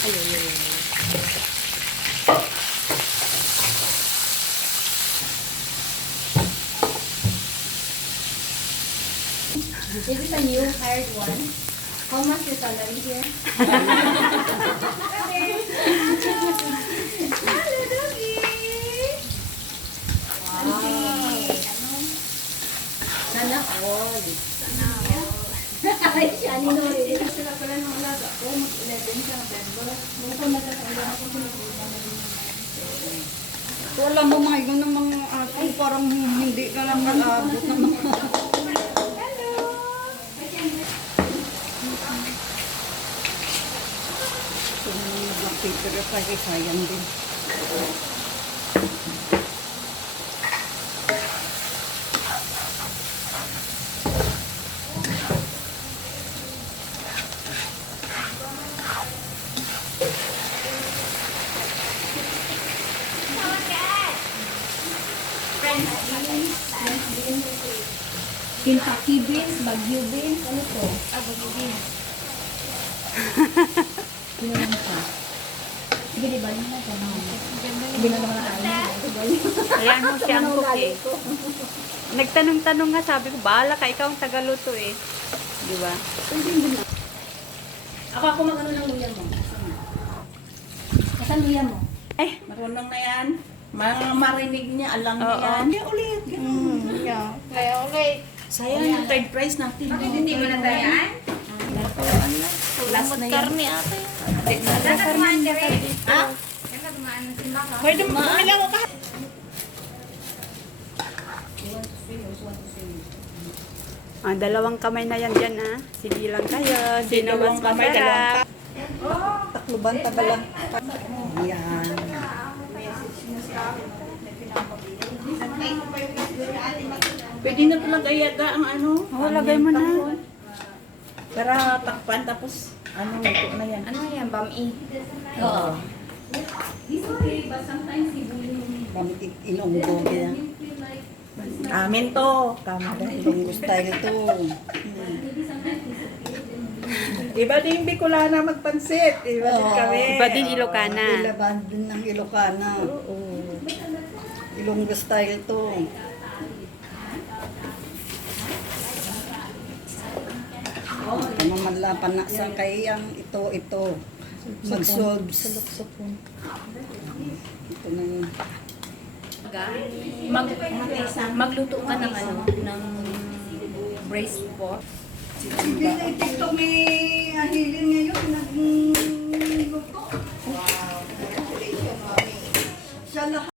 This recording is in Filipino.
This is a new hired one. How much your salary here? Hello, Doggy! Sana all. Sana all. Ay, siya, nino rin. Sila pala nung alaga ko, mag-11 siya November. Nung ko nagkakaila ako sinukuha na rin. Wala mo mga yun ng mga aso, parang hindi ka lang nag-abot ng mga paper pa sayang din. Kentucky beans, Baguio beans, ano to? Baguio beans. Ginawa pa. Sige, di ba yun na ito? Hindi na naman nakain. Ayan mo siyang cookie. Nagtanong-tanong nga, sabi ko, bahala ka, ikaw ang tagaluto eh. Di ba? Ako mag-ano ng luya mo. Asan luya mo? Marunong na yan. Marinig niya, alam niya Oo. yan. Kaya ulit. Kaya ulit. Sayang yung fried rice natin. Bakit hindi mo na tayaan? Last na yan. Karni ate. Ha? Pwede mo, bumili ako ka. Dalawang kamay na yan dyan ah. Sige lang kayo. Sino mas Dalawang kamay, masarap? Takluban tabalang. Yan. Pwede na talaga yata ang ano. Oo, lagay mo na. Para takpan tapos ano, ito na yan. Ano yan, bami? Oo. Pamitik ilonggo kaya. Amin to. Kamera. Ilonggo style to. Iba din Bicolana magpansit. Iba din Oo. kami. Iba din Ilocana. Ilaban din ng Ilocana. Ilonggo style to. Mamalapan na sa kayang ito. Mag-solves. Ito na yun. Magluto ka ng ano, ng braised pork. TikTok may ahilin ngayon. Nag-luto. Wow. Siya lahat.